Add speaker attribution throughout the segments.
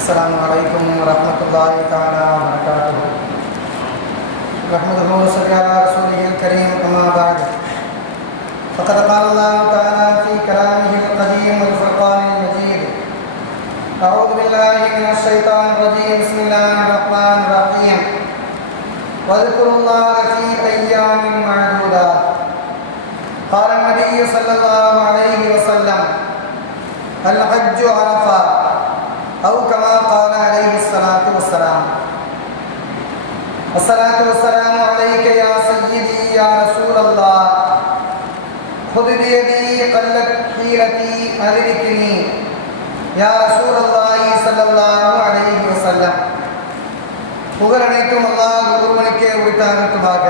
Speaker 1: السلام عليكم ورحمة الله تعالى وبركاته. نحمده ونصلي على رسوله الكريم أما بعد. فقد قال الله تعالى في كلامه القديم والفرقان المجيد أعوذ بالله من الشيطان الرجيم بسم الله الرحمن الرحيم. واذكروا الله في أيام معدودات قال النبي صلى الله عليه وسلم الحج عرفة. أو كما قال عليه الصلاة والسلام الصلاة والسلام عليك يا سيدي يا رسول الله خذ بيدي قلت حيلتي أدركني يا رسول الله صلى الله عليه وسلم புகழ் அனைத்தும் அல்லாஹ் ஒருவனுக்கே உரித்தாகட்டுமாக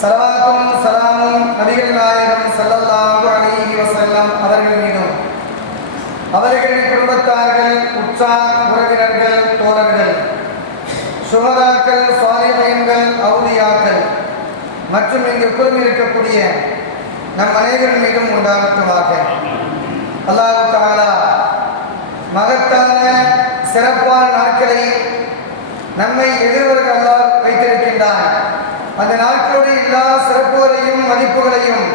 Speaker 1: சலவாத்தும் சலாமும் நபிகள் நாயகம் ஸல்லல்லாஹு அலைஹி வஸல்லம் அவர்கள் மீதும் அவர்களின் குடும்பத்தார்கள் உற்றார் உறவினர்கள் தோழர்கள் சுகதாக்கள் சுவாரியங்கள் அவுதியாக்கள் மற்றும் இங்கு குழுமிருக்கக்கூடிய நம் அனைவரின் மீதும் உண்டாகட்டுமாக. அல்லாஹ் தாலா மகத்தான சிறப்பான நாட்களை நம்மை எதிர்வர்கள் அல்லாஹ் வைத்திருக்கின்றான். அந்த நாட்களுடைய எல்லா சிறப்புகளையும் மதிப்புகளையும்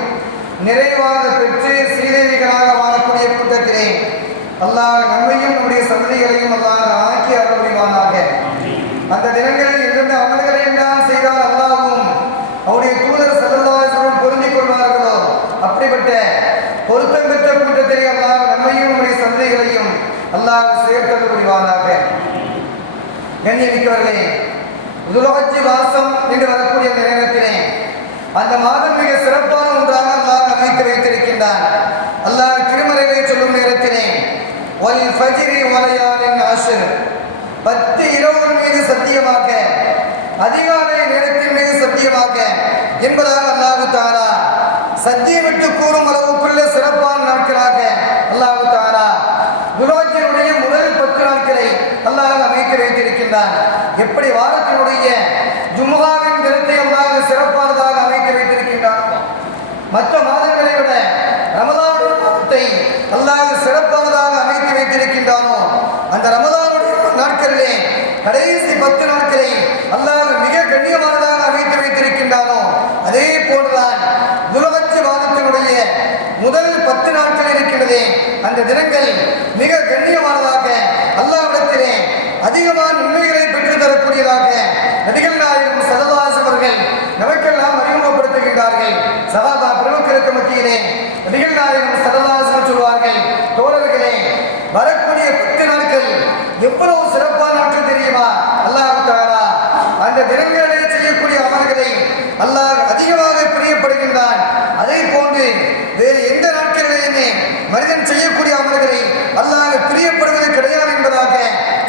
Speaker 1: நிறைவாக பெற்று சீதேவிகளாக வாழக்கூடிய கூட்டத்திலே அல்லாஹ் நம்மையும் நம்முடைய சந்ததிகளையும் அல்லாஹ் ஆக்கி அருள் புரிவானாக அந்த தினங்களில் இருந்த அமல்களை எல்லாம் செய்தால் அல்லாவும் அவருடைய தூதர் செல்லல்லாசனம் பொருந்திக் கொள்வார்களோ? அப்படிப்பட்ட பொருத்தம் பெற்ற கூட்டத்தை அல்லாஹ் நம்மையும் நம்முடைய சந்ததிகளையும் அல்லாஹ் சேர்த்தல் புரிவானாக கண்ணியமிக்கவர்களே துலகச்சி வாசம் என்று வரக்கூடிய அந்த நேரத்திலே அந்த மாதம் மிக சிறப்பான ஒன்றாக அல்லாஹ் அமைத்து வைத்திருக்கின்றார். அல்லாஹ் திருமறைகளை சொல்லும் நேரத்திலே ஒல் ஃபஜ்ரி ஆஷர் பத்து இரவுகள் மீது சத்தியமாக அதிகாலை நேரத்தின் மீது சத்தியமாக என்பதாக அல்லாஹு தாரா சத்தியமிட்டு கூறும் அளவுக்குள்ள சிறப்பான நாட்களாக அல்லாஹு தாரா துலாஜினுடைய முதல் பத்து நாட்களை அல்லாஹ் அமைக்க வைத்திருக்கின்றார் எப்படி வாரத்தினுடைய ஜுமுகாவின் தினத்தை அல்லாஹ் சிறப்பானதாக அமைக்க வைத்திருக்கின்றார் மற்ற மாதங்களை விட ரமதானுடைய அல்லாஹ் சிறப்பானதாக அமைத்து வைத்திருக்கின்றானோ அந்த ரமதானுடைய நாட்களிலே கடைசி பத்து நாட்களை அல்லாஹ் மிக கண்ணியமானதாக அமைத்து வைத்திருக்கின்றானோ அதே போலதான் துலகச்சு வாதத்தினுடைய முதல் பத்து நாட்கள் இருக்கின்றதே அந்த தினங்கள் மிக கண்ணியமானதாக அல்லாவிடத்திலே அதிகமான நன்மைகளை பெற்று தரக்கூடியதாக நடிகர் நாயகம் சதவாஸ் அவர்கள் நமக்கெல்லாம் அறிமுகப்படுத்துகின்றார்கள். சதாதா பிரமுகருக்கு மத்தியிலே நடிகர் நாயகம் சதவாசம் சொல்வார்கள் தோழர்களே வரக்கூடிய பத்து நாட்கள் எவ்வளவு சிறப்பான நாட்கள் தெரியுமா? அல்லாஹ் தாரா அந்த தினங்களிலே செய்யக்கூடிய அமல்களை அல்லாஹ் அதிகமாக பிரியப்படுகின்றான். அதே போன்று வேறு எந்த நாட்களிலேயுமே மனிதன் செய்யக்கூடிய அமல்களை அல்லாஹ் பிரியப்படுவது கிடையாது என்பதாக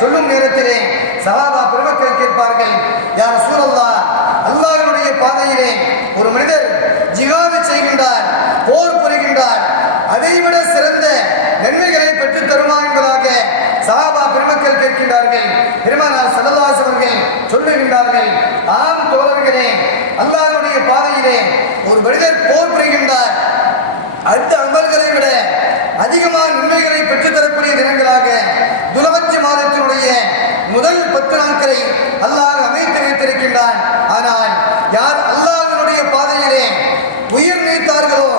Speaker 1: சொல்லும் நேரத்திலே சஹாபா பெருமக்கள் கேட்பார்கள் யார் சூழல்லா அல்லாஹனுடைய பாதையிலே ஒரு மனிதர் ஜிகாது செய்கின்றார் போர் புரிகின்றார் அதைவிட சிறந்த நன்மைகளை பெற்றுத் தருமா என்பதாக சஹாபா பெருமக்கள் கேட்கின்றார்கள் பெருமானார் சல்லல்லாஹு அவர்கள் சொல்லுகின்றார்கள் ஆம் தோழர்களே அல்லாஹ்வுடைய பாதையிலே ஒரு மனிதர் போர் புரிகின்றார் அடுத்த அமல்களை விட அதிகமான நன்மைகளை பெற்றுத் தரக்கூடிய தினங்களாக துலவச்சி மாதத்தினுடைய முதல் பத்து நாட்களை அல்லாஹ் அமைத்து வைத்திருக்கின்றான் ஆனால் யார் அல்லாஹனுடைய பாதையிலே உயிர் நீத்தார்களோ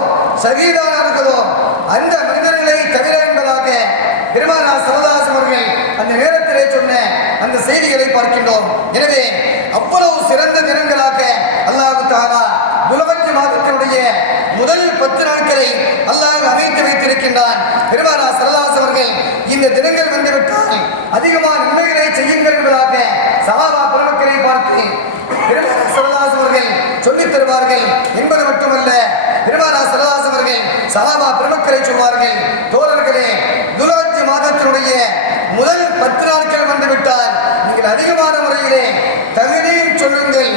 Speaker 1: சகீதானார்களோ அந்த மனிதர்களை தவிர என்பதாக பெருமானா சரதாசம் அவர்கள் அந்த நேரத்திலே சொன்ன அந்த செய்திகளை பார்க்கின்றோம். எனவே அவ்வளவு சிறந்த தினங்களாக அல்லாஹு தாரா துலவஞ்சு மாதத்தினுடைய முதல் பத்து நாட்களை அல்லாஹ் அமைத்து பெருமானா சரதாஸ் அவர்கள் இந்த தினங்கள் வந்துவிட்டால் அதிகமான நன்மைகளை செய்யுங்கள் என்பதாக சகாபா பெருமக்களை பார்த்து பெருமானா சரதாஸ் அவர்கள் சொல்லித் தருவார்கள் என்பது மட்டுமல்ல பெருமானா சரதாஸ் அவர்கள் சகாபா பெருமக்களை சொல்வார்கள் தோழர்களே துலவஞ்சு மாதத்தினுடைய முதல் பத்து நாட்கள் வந்துவிட்டால் நீங்கள் அதிகமான முறையிலே தகுதியில் சொல்லுங்கள்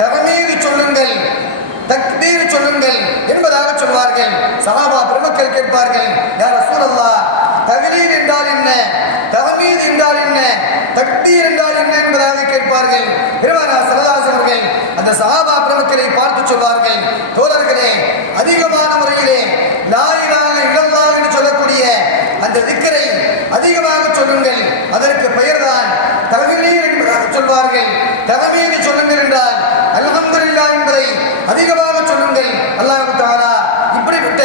Speaker 1: தகமீது சொல்லுங்கள் தக்தீர் சொல்லுங்கள் என்பதாக சொல்வார்கள் சஹாபா மக்கள் கேட்பார்கள் யார் ரசூலல்லா தகலீல் என்றால் என்ன? தகமீது என்றால் என்ன? தக்பீர் என்றால் என்ன? என்பதாக கேட்பார்கள். பெருமானா சரதாஸ் அவர்கள் அந்த சஹாபா பிரமுக்கரை பார்த்து சொல்வார்கள் தோழர்களே அதிகமான முறையிலே லாயிலாக இலாஹ என்று சொல்லக்கூடிய அந்த திக்கரை அதிகமாக சொல்லுங்கள் அதற்கு பெயர் தகவீர் என்பதாக சொல்வார்கள் தகவீர் சொல்லுங்கள் என்றால் அல்ஹம்துலில்லாஹ் என்பதை அதிகமாக சொல்லுங்கள் அல்லாஹ் தாலா இப்படிப்பட்ட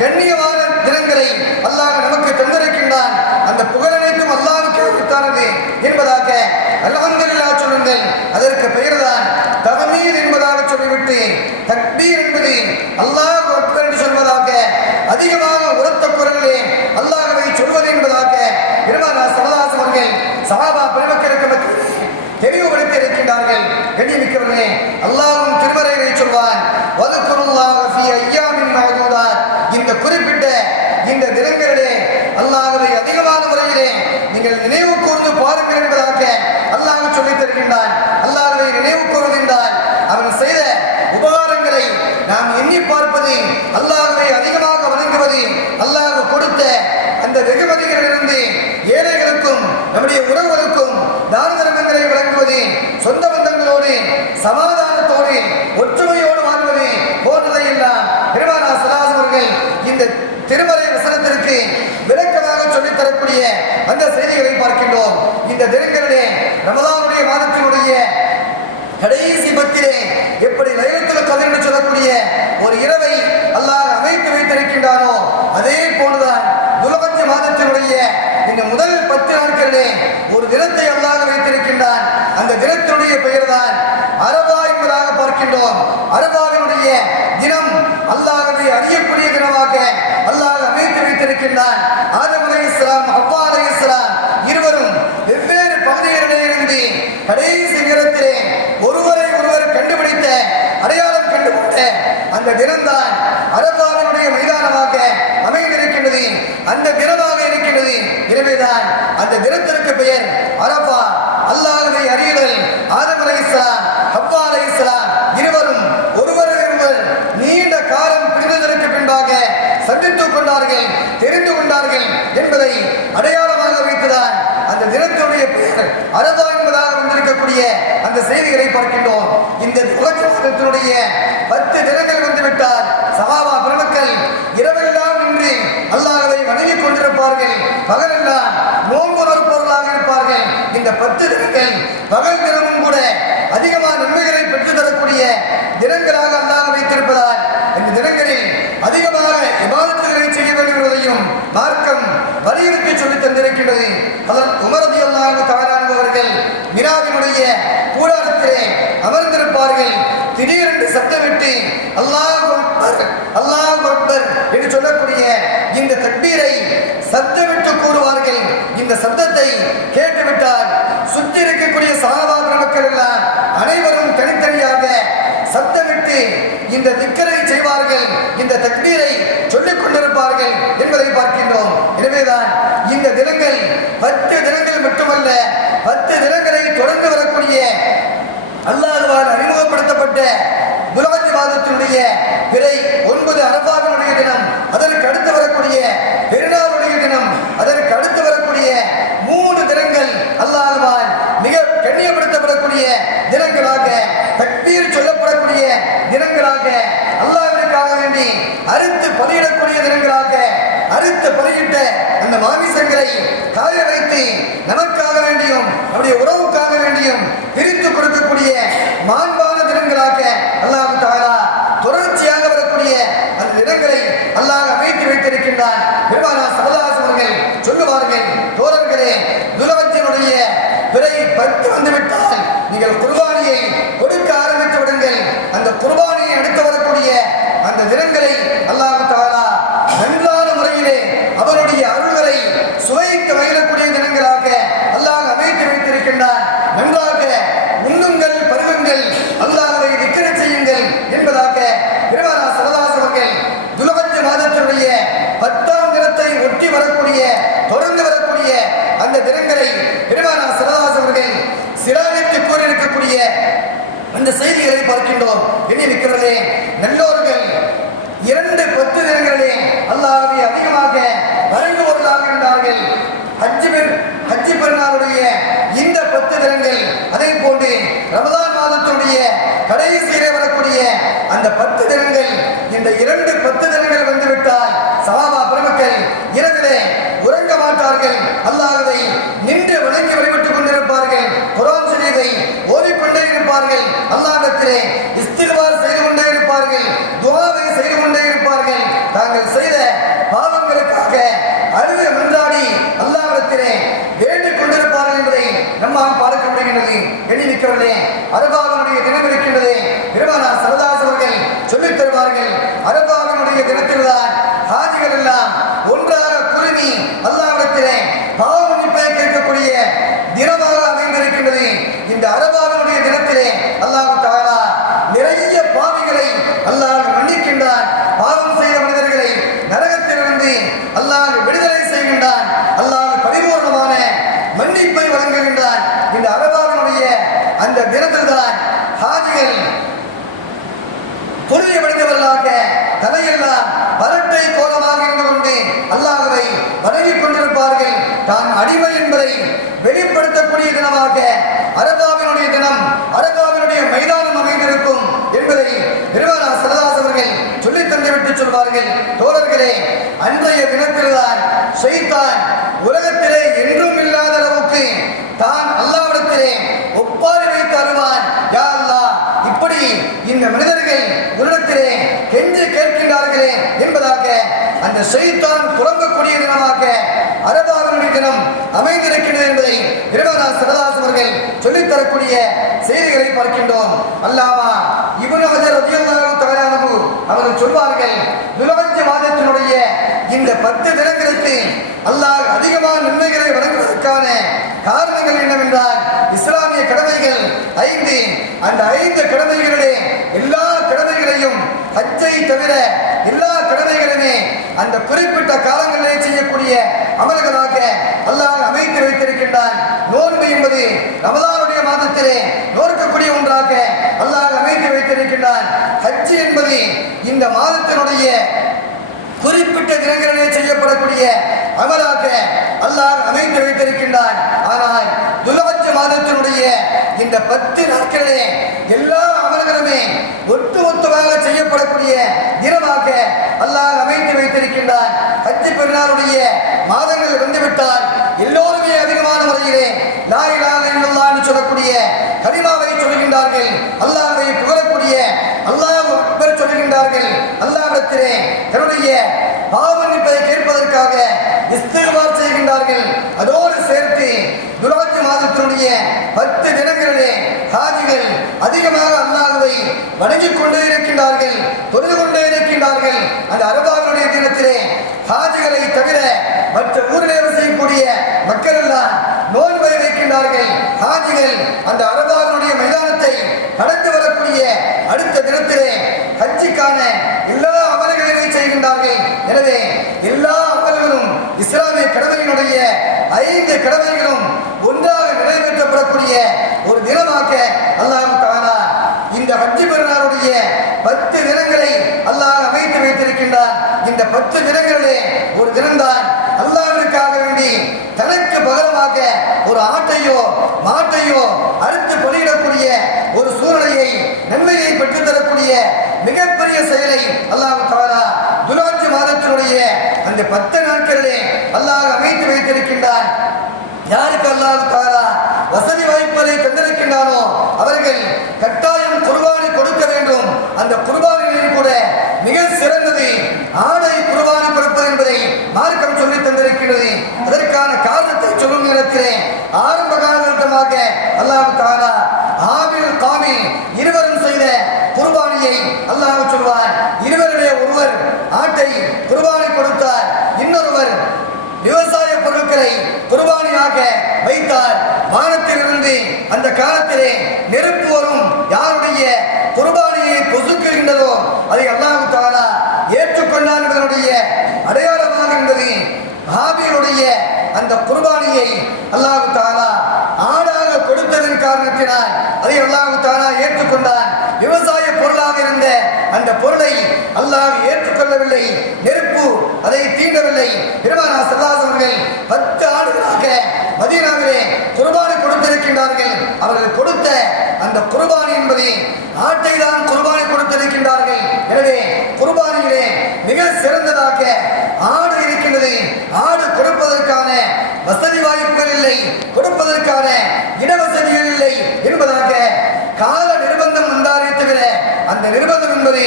Speaker 1: கண்ணியமான தினங்களை அல்லாஹ் நமக்கு தந்திருக்கின்றான் அந்த புகழனைக்கும் அல்லாஹ்வுக்கு உரித்தானது என்பதாக அல்ஹம்துலில்லாஹ் சொல்லுங்கள் அதற்கு பெயர்தான் தகமீர் என்பதாக சொல்லிவிட்டு தக்பீர் என்பது அல்லாஹ் அக்பர் என்று சொல்வதாக அதிகமாக உரத்த குரலிலே அல்லாஹ்வை சொல்வது என்பதாக பெருமானா சமதாஸ் அவர்கள் சஹாபா பெருமக்களுக்கு மத்தியிலே தெளிவுபடுத்தி இருக்கின்றார்கள் கண்ணியமிக்கவர்களே அல்லாஹ்வும் திருமறையை சொல்வான் வதுக்குருல்லாஹ ஃபீ ஐயாமின் மஅதூதாத் இந்த குறிப்பிட்ட இந்த தினங்களிலே அல்லாஹ்வை அதிகமான முறையிலே நீங்கள் நினைவு கூர்ந்து பாருங்கள் என்பதாக அல்லாஹ் சொல்லித் தருகின்றான் அல்லாஹ்வை நினைவு கூறுகின்றான் அவன் செய்த உபகாரங்களை நாம் எண்ணி பார்ப்பது அல்லாஹ்வை அதிகமாக வணங்குவது அல்லாஹ் கொடுத்த அந்த வெகுமதிகளிலிருந்து ஏழைகளுக்கும் நம்முடைய உறவுகளுக்கும் தான தர்மங்களை வழங்குவது சொந்த பந்தங்களோடு சமாதானத்தோடு ஒற்றுமையோடு வாழ்வது போன்றதை எல்லாம் பெருமானா சலாஸ் அவர்கள் இந்த திருமலை வசனத்திற்கு விளக்கமாக சொல்லித் தரக்கூடிய அந்த செய்திகளை பார்க்கின்றோம் இந்த தினங்களிலே ரமதானுடைய மாதத்தினுடைய கடைசி பத்திலே எப்படி லைலத்துல் கதிர் என்று ஒரு இரவை அல்லாஹ் அமைத்து வைத்திருக்கின்றானோ அதே போன்றுதான் துலகஞ்ச மாதத்தினுடைய இந்த முதல் பத்து நாட்களிலே ஒரு தினத்தை அல்லாஹ் வைத்திருக்கின்றான். அந்த தினத்தினுடைய பெயர்தான் அரபா என்பதாக பார்க்கின்றோம். அரபாவினுடைய தினம் அல்லாஹவை அறியக்கூடிய தினமாக அல்லாஹ் அமைத்து வைத்திருக்கின்றான் அலை இஸ்லாம் அப்பா அலை இஸ்லாம் இருவரும் வெவ்வேறு பகுதிகளிலே இருந்து கடைசி நேரத்திலே ஒருவரை ஒருவர் கண்டுபிடித்த அடையாளம் கண்டுபிடித்த அந்த தினம்தான் அரபாவினுடைய மைதானமாக அமைந்திருக்கின்றது. அந்த தினமாக இருக்கின்றது. எனவேதான் அந்த தினத்திற்கு பெயர் அரபா. அல்லாஹ்வை அறியுதல். ஆதம் அலை இஸ்லாம் ஹவ்வா அலை இஸ்லாம் இருவரும் ஒருவரை ஒருவர் நீண்ட காலம் பிரிந்ததற்கு பின்பாக சந்தித்துக் கொண்டார்கள் தெரிந்து கொண்டார்கள் என்பதை அடையாளமாக வைத்துதான் அந்த தினத்தினுடைய பெயர் அரபா செய்திகளை பார்க்கின்றோம். இந்த உலகத்தினுடைய பத்து தினங்கள் வந்துவிட்டார் சகாபா பெருமக்கள் இரவெல்லாம் நின்று அல்லாஹ்வை வணங்கிக் கொண்டிருப்பார்கள். பகலெல்லாம் நோன்பு நோற்பவர்களாக இருப்பார்கள். இந்த பத்து தினங்கள் பகல் தினமும் கூட அதிகமான நன்மைகளை பெற்று தரக்கூடிய தினங்களாக அல்லாஹ் வைத்திருப்பதால் இந்த தினங்களில் அதிகமாக இபாதத்துகளை செய்ய வேண்டும் என்பதையும் மார்க்கம் வலியுறுத்தி சொல்லி தந்திருக்கின்றது. அதன் உமரதி அல்லாஹ் தாரானவர்கள் கூட கூடாரத்திலே அமர்ந்திருப்பார்கள். திடீரென்று சத்தமிட்டு அல்லாஹ் அக்பர் அல்லாஹ் அக்பர் என்று சொல்லக்கூடிய இந்த தக்பீரை சத்தமிட்டு கூறுவார்கள். இந்த சத்தத்தை கேட்டுவிட்டால் சுற்றி இருக்கக்கூடிய சகாபா மக்கள் எல்லாம் அனைவரும் தனித்தனியாக சத்தமிட்டு இந்த திக்கரை செய்வார்கள். இந்த தக்பீரை சொல்லிக் கொண்டிருப்பார்கள் என்பதை பார்க்கின்றோம். எனவேதான் இந்த தினங்கள் பத்து தினங்கள் மட்டுமல்ல பத்து தினங்களை தொடர்ந்து வரக்கூடிய அல்லாஹ்வால் அறிமுகப்படுத்தப்பட்ட முலாஜ் மாதத்தினுடைய பிறை ஒன்பது அரபாவினுடைய தினம் அதற்கு அடுத்து வரக்கூடிய பெருநாளுடைய தினம் அதற்கு அடுத்து வரக்கூடிய மூணு தினங்கள் அல்லாஹ்வால் மிக கண்ணியப்படுத்தப்படக்கூடிய தினங்களாக தக்பீர் சொல்லப்படக்கூடிய தினங்களாக அல்லாஹ்விற்காக வேண்டி அறுத்து பலியிடக்கூடிய தினங்களாக அறுத்து பலியிட்ட அந்த மாமிசங்களை காய வைத்து நமக்காக வேண்டியும் நம்முடைய உறவுக்காக வேண்டியும் பிரித்து கொடுக்கக்கூடிய மாண்பான தினங்களாக அல்லாஹ் தாலா தொடர்ச்சியாக வரக்கூடிய அந்த தினங்களை அல்லாஹ் அமைத்து வைத்திருக்கின்றான் பெருமானா சரதாஸ் அவர்கள் சொல்லுவார்கள் தோழர்களே துலவத்தினுடைய பிறை பத்து வந்துவிட்டால் நீங்கள் குர்பானியை கொடுக்க ஆரம்பித்து விடுங்கள் அந்த குர்பானியை அடுத்து வரக்கூடிய அந்த தினங்களை அல்லாஹ் தாலா நன்றான முறையிலே அவருடைய அருள்களை சுவைத்து மகிழக்கூடிய தினங்களாக அல்லாஹ் அமைத்து வைத்திருக்கின்றான் நன்றாக உண்ணுங்கள் பருகுங்கள் அல்லாஹ்வை நிக்கிர செய்யுங்கள் என்பதாக பெருமானா சரதாஸ் அவர்கள் துலகஞ்ச மாதத்தினுடைய பத்தாம் தினத்தை ஒட்டி வரக்கூடிய தொடர்ந்து வரக்கூடிய அந்த தினங்களை பெருமானா சரதாஸ் அவர்கள் சிறாவிற்கு கூறியிருக்கக்கூடிய அந்த செய்திகளை பார்க்கின்றோம். எண்ணி இருக்கிறதே நல்லோர்கள் இரண்டு பத்து தினங்களிலே அல்லாஹ்வை அதிகமாக வணங்குவர்களாக இருந்தார்கள். ஹஜ்ஜி ஹஜ்ஜி பெருநாளுடைய இந்த பத்து தினங்கள் அதே போன்று ரமதான் மாதத்துடைய கடைசியிலே வரக்கூடிய அந்த பத்து தினங்கள் இந்த இரண்டு பத்து தினங்கள் வந்துவிட்டால் நம்மால் பார்க்க முடிகின்றது எண்ணிவிக்கவில்லை அரபாவினுடைய தினம் இருக்கின்றது. நிறுவனர் சரதாஸ் சொல்லித் தருவார்கள் அரபாவினுடைய தினத்தில்தான் நான் அடிமை என்பதை வெளிப்படுத்தக்கூடிய தினமாக அரபாவினுடைய தினம் அரபாவினுடைய மைதானம் அமைந்திருக்கும் என்பதை நிர்மலா சரதாஸ் அவர்கள் சொல்லித் தந்துவிட்டு சொல்வார்கள். தோழர்களே அன்றைய தினத்தில்தான் செய்தான் உலகத்திலே என்றும் இல்லாத அளவுக்கு தான் அல்லாவிடத்திலே ஒப்பாறு வைத்து அருவான் யா அல்லா இப்படி இந்த மனிதர்கள் உலகத்திலே கென்று கேட்கின்றார்களே என்பதாக அந்த செய்தான் புறங்கக்கூடிய தினமாக அரபாவினுடைய தினம் அமைந்திருக்கிறது என்பதை இரவனா சரதாஸ் அவர்கள் சொல்லித் தரக்கூடிய செய்திகளை பார்க்கின்றோம். அல்லாமா இவனு ஹஜர் ரதியல்லாஹு தவறானது அவர்கள் சொல்வார்கள் துலகஜ மாதத்தினுடைய இந்த பத்து தினங்களுக்கு அல்லாஹ் அதிகமான நன்மைகளை வழங்குவதற்கான காரணங்கள் என்னவென்றால் இஸ்லாமிய கடமைகள் ஐந்து. அந்த ஐந்து கடமைகளிலே எல்லா கடமைகளையும் ஹஜ்ஜை தவிர எல்லா கடமைகளுமே அந்த குறிப்பிட்ட காலங்களிலே செய்யக்கூடிய அமல்களாக அல்லாஹ் வைத்திருக்கின்றான் நோன்பு என்பது ரமதானுடைய மாதத்திலே நோக்கக்கூடிய ஒன்றாக அல்லாஹ் அமைத்து வைத்திருக்கின்றான் ஹஜ் என்பது இந்த மாதத்தினுடைய குறிப்பிட்ட தினங்களிலே செய்யப்படக்கூடிய அமலாக அல்லாஹ் அமைத்து வைத்திருக்கின்றான் ஆனால் துலவச்ச மாதத்தினுடைய இந்த பத்து நாட்களிலே எல்லா அமல்களுமே ஒட்டுமொத்தமாக செய்யப்படக்கூடிய தினமாக அல்லாஹ் அமைத்து வைத்திருக்கின்றான் ஹஜ்ஜி பெருநாளுடைய மாதங்கள் வந்துவிட்டால் முறையிலே லா என்று சொல்லக்கூடிய கலிமாவை சொல்கின்றார்கள் அல்லாவை புகழக்கூடிய அல்லாஹ் அக்பர் சொல்கின்றார்கள் அல்லாவிடத்திலே தன்னுடைய பாவமன்னிப்பை கேட்பதற்காக இஸ்திக்பார் செய்கின்றார்கள். அதோடு சேர்த்து துராஜ் மாதத்தினுடைய பத்து தினங்களிலே காதிகள் அதிகமாக அல்லாஹ்வை வணங்கிக் கொண்டே இருக்கின்றார்கள் தொழுது கொண்டே இருக்கின்றார்கள். அந்த அரபாவினுடைய தினத்திலே காதிகளை தவிர மற்ற ஊரில் செய்யக்கூடிய மக்கள் எல்லாம் நோன்பை ஹாஜிகள் அந்த அரபாவினுடைய மைதானத்தை கடந்து வரக்கூடிய அடுத்த தினத்திலே ஹஜ்ஜிக்கான எல்லா அமல்களையுமே செய்கின்றார்கள். எனவே எல்லா அமல்களும் இஸ்லாமிய கடமையினுடைய ஐந்து கடமைகளும் ஒன்றாக நிறைவேற்றப்படக்கூடிய ஒரு தினமாக அல்லாஹ் தானா இந்த ஹஜ்ஜி பெருநாளுடைய பத்து தினங்களை அல்லாஹ் அமைத்து வைத்திருக்கின்றார் இந்த பத்து தினங்களிலே ஒரு தினம்தான் அல்லாவிற்காக வேண்டி தனக்கு பகலமாக ஒரு ஆட்டையோ மாட்டையோ அறுத்து பலியிடக்கூடிய ஒரு சூழ்நிலையை நன்மையை பெற்றுத்தரக்கூடிய மிகப்பெரிய செயலை அல்லாஹ் தாலா துலாஜி மாதத்தினுடைய அந்த பத்து நாட்களிலே அல்லாஹ் அமைத்து வைத்திருக்கின்றான். யாருக்கு அல்லாஹ் தாரா வசதி வாய்ப்புகளை தந்திருக்கின்றானோ அவர்கள் கட்டாயம் குர்பானி கொடுக்க வேண்டும் அந்த குர்பானிகளில் கூட மிக சிறந்தது ஆடை குர்பானி கொடுப்பது என்பதை மார்க்கம் சொல்லி தந்திருக்கிறது அதற்கான காரணத்தை இருக்கிறேன் ஆரம்ப காலகட்டமாக அல்லாஹ் தாரா ஆபில் காமில் இருவரும் செய்த குர்பானியை அல்லாஹ் சொல்வார். இருவருடைய ஒருவர் ஆட்டை குர்பானி கொடுத்தார். இன்னொருவர் விவசாய பொருட்களை குர்பானியாக வைத்தார். வானத்திலிருந்து அந்த காலத்திலே நெருப்பு வரும் யாருடைய குர்பானியை பொசுக்குகின்றதோ அதை அல்லாஹ் தாலா ஏற்றுக்கொண்டான் என்பதனுடைய அடையாளமாக என்பது ஹாபியுடைய அந்த குர்பானியை அல்லாஹு தாலா ஆடாக கொடுத்ததன் காரணத்தினால் அதை அல்லாஹு தாலா ஏற்றுக்கொண்டான். விவசாய பொருளாக இருந்த அந்த பொருளை அல்லாஹ் ஏற்றுக்கொள்ளவில்லை. நெருப்பு அதை தீண்டவில்லை. பெருமானா சல்லாஸ் அவர்கள் பத்து ஆண்டுகளாக மதீனாவிலே குர்பானி கொடுத்திருக்கின்றார்கள். அவர்கள் கொடுத்த அந்த குர்பானி என்பது ஆட்டை தான் குர்பானி கொடுத்திருக்கின்றார்கள். எனவே குர்பானியிலே மிக சிறந்ததாக அவர்களுக்கான இடவசதிகள் இல்லை என்பதாக கால நிர்பந்தம் வந்தாரே தவிர அந்த நிர்பந்தம் என்பது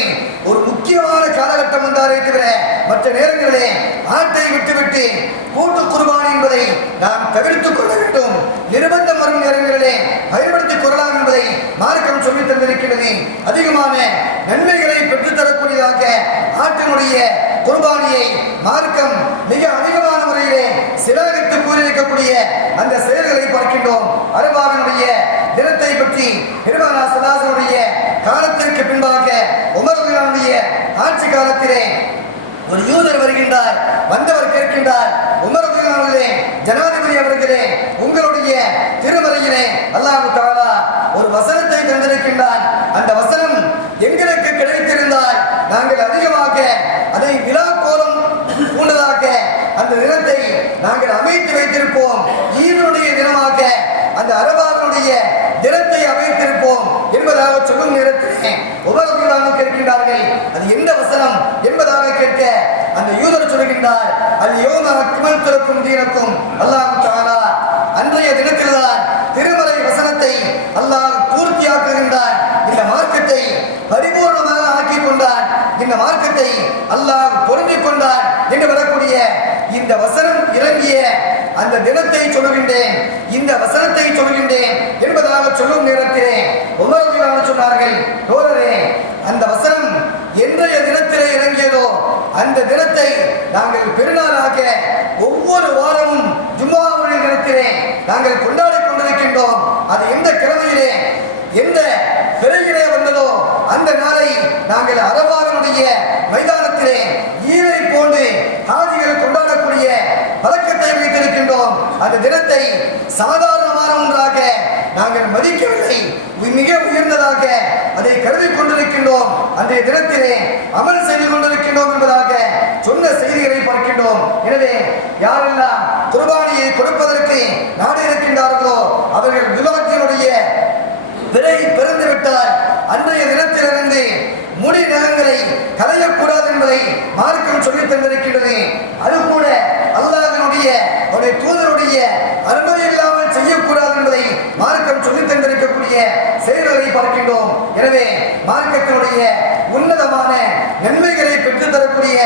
Speaker 1: ஒரு முக்கியமான காலகட்டம் வந்தாரே தவிர மற்ற நேரங்களிலே ஆட்டை விட்டுவிட்டு கூட்டு குருபான் என்பதை நாம் தவிர்த்துக் கொள்ள வேண்டும். நிர்பந்தம் வரும் நேரங்களிலே பயன்படுத்திக் கொள்ளலாம் என்பதை மார்க்கம் சொல்லித் தந்திருக்கிறது. அதிகமான நன்மைகளை பெற்றுத்தரக்கூடியதாக ஆட்டினுடைய குர்பானியை மார்க்கம் மிக அதிகமான முறையிலே சிலாகித்து கூறியிருக்கக்கூடிய அந்த செயல்களை பார்க்கின்றோம் அரபாவினுடைய தினத்தை பற்றி பெருமானா சதாசனுடைய காலத்திற்கு பின்பாக உமருடைய ஆட்சி காலத்திலே ஒரு யூதர் வருகின்றார் வந்தவர் கேட்கின்றார் உமர் ஜனாதிபதி அவர்களே உங்களுடைய திருமறையிலே அல்லாஹ் தாலா ஒரு வசனத்தை தந்திருக்கின்றார் அந்த வசனம் எங்களுக்கு கிடைத்திருந்தால் நாங்கள் அதிகமாக அதை விழா கோலம் பூண்டதாக அந்த தினத்தை நாங்கள் அமைத்து வைத்திருப்போம் ஈதனுடைய தினமாக அந்த அரபாவினுடைய தினத்தை அமைத்திருப்போம் என்பதாக சொல்லும் நேரத்திலே உபரவிழாக கேட்கின்றார்கள் அது எந்த வசனம் என்பதாக கேட்க அந்த யூதர் அது யோம அக்மல் திறக்கும் தீனக்கும் அல்லாஹ் தாலா அன்றைய தினத்தில்தான் திருமலை வசனத்தை அல்லாஹ் பூர்த்தியாக்குகின்றான். இந்த மார்க்கத்தை பரிபூர்ணமாக ஆக்கிக் கொண்டான் இந்த மார்க்கத்தை அல்லாஹ் பொருந்திக் கொண்டான் என்று வரக்கூடிய இந்த வசனம் இறங்கிய அந்த தினத்தை சொல்கின்றேன் இந்த வசனத்தை சொல்கின்றேன் என்பதாக சொல்லும் நேரத்திலே உமரவிலான சொன்னார்கள் தோழரே அந்த வசனம் என்றைய தினத்திலே இறங்கியதோ அந்த தினத்தை நாங்கள் பெருநாளாக ஒவ்வொரு வாரமும் ஜும்மாவுடைய தினத்திலே நாங்கள் கொண்டாடி கொண்டிருக்கின்றோம். அது எந்த கிழமையிலே எந்த பிறையிலே வந்ததோ அந்த நாளை நாங்கள் அரபாவினுடைய மைதானத்திலே ஈரை போன்று ஹாதிகள் கொண்டாடக்கூடிய பழக்கத்தை வைத்திருக்கின்றோம். அந்த தினத்தை சாதாரணமான ஒன்றாக நாங்கள் மதிக்கவில்லை. மிக உயர்ந்ததாக அதை கருதி கொண்டிருக்கின்றோம். அன்றைய தினத்திலே அமல் செய்து கொண்டிருக்கின்றோம் என்பதாக சொன்ன செய்திகளை பார்க்கின்றோம். எனவே யாரெல்லாம் குர்பானியை கொடுப்பதற்கு நாடு இருக்கின்றார்களோ அவர்கள் விவாதத்தினுடைய விலை பிறந்து விட்டால் அன்றைய தினத்திலிருந்து முடி நகங்களை கலையக்கூடாது என்பதை மார்க்கம் சொல்லித் தந்திருக்கின்றது. அது கூட அல்லாதனுடைய அவருடைய தூதருடைய அனுமதி இல்லாமல் செய்யக்கூடாது என்பதை மார்க்கம் சொல்லித் தந்திருக்கக்கூடிய செயல்களை பார்க்கின்றோம் எனவே மார்க்கத்தினுடைய உன்னதமான நன்மைகளை பெற்றுத் தரக்கூடிய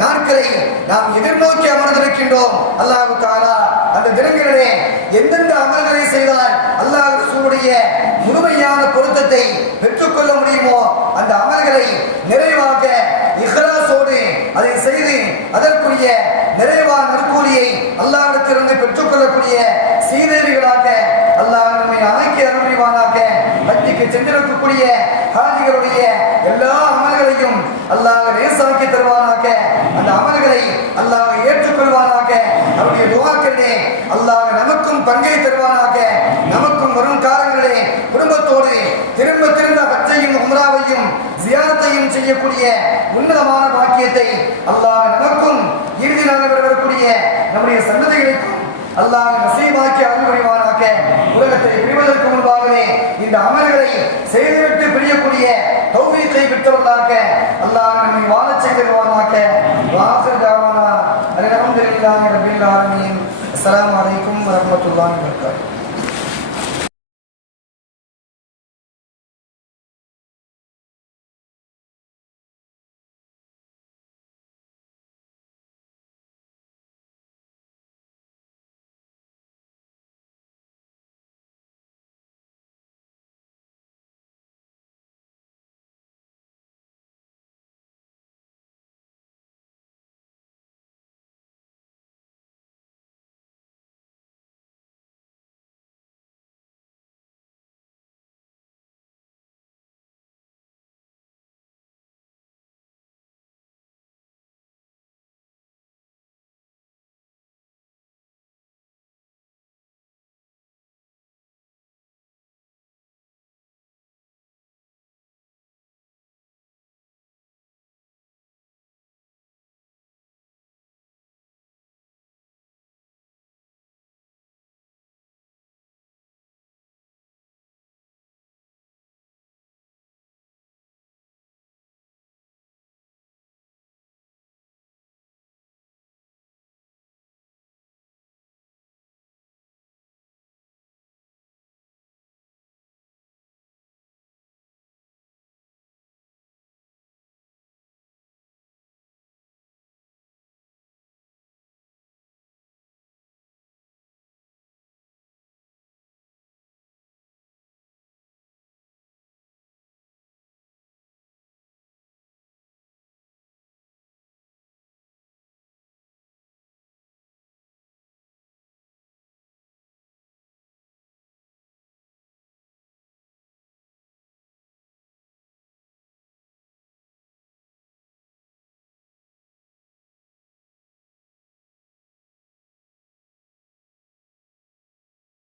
Speaker 1: நாட்களை நாம் எதிர்நோக்கி அமர்ந்திருக்கின்றோம். அல்லாஹு தாலா அந்த தினங்களிலே எந்தெந்த அமல்களை செய்தால் அல்லாஹ் ரசூலுடைய முழுமையான பொருத்தத்தை பெற்றுக்கொள்ள முடியுமோ அந்த அமல்களை நிறைவாக இஹ்லாசோடு அதை செய்து அதற்குரிய நிறைவான நற்கூலியை அல்லாஹ்விடத்திலிருந்து பெற்றுக்கொள்ளக்கூடிய சீதேவிகளாக அல்லாஹ் நம்மை ஆக்கி அருள்வானாக பத்திக்கு சென்றிருக்கக்கூடிய அல்லாஹ் லேசாக்கி தருவானாக. அந்த அமல்களை அல்லாஹ் ஏற்றுக்கொள்வானாக. அவருடைய துவாக்களே அல்லாஹ் நமக்கும் பங்கை தருவானாக. நமக்கும் வரும் காலங்களிலே குடும்பத்தோடு திரும்ப திரும்ப பச்சையும் உம்ராவையும் ஜியாரத்தையும் செய்யக்கூடிய உன்னதமான பாக்கியத்தை அல்லாஹ் நமக்கும் இறுதி நாள் வரக்கூடிய நம்முடைய சந்ததிகளுக்கும் அல்லாஹ் நசீபாக்கி அருள் புரிவானாக. உலகத்தை பிரிவதற்கு முன்பாகவே இந்த அமல்களை செய்துவிட்டு பிரியக்கூடிய தௌவியத்தை பெற்றவர்களாக அல்லாஹ் நம்மை வாழச் செய்திருவானாக வாசல் ஜாவானா அலமதுல்லாஹி ரபில் ஆலமீன். அஸ்ஸலாமு அலைக்கும் வரஹ்மத்துல்லாஹி வபரகாத்துஹு.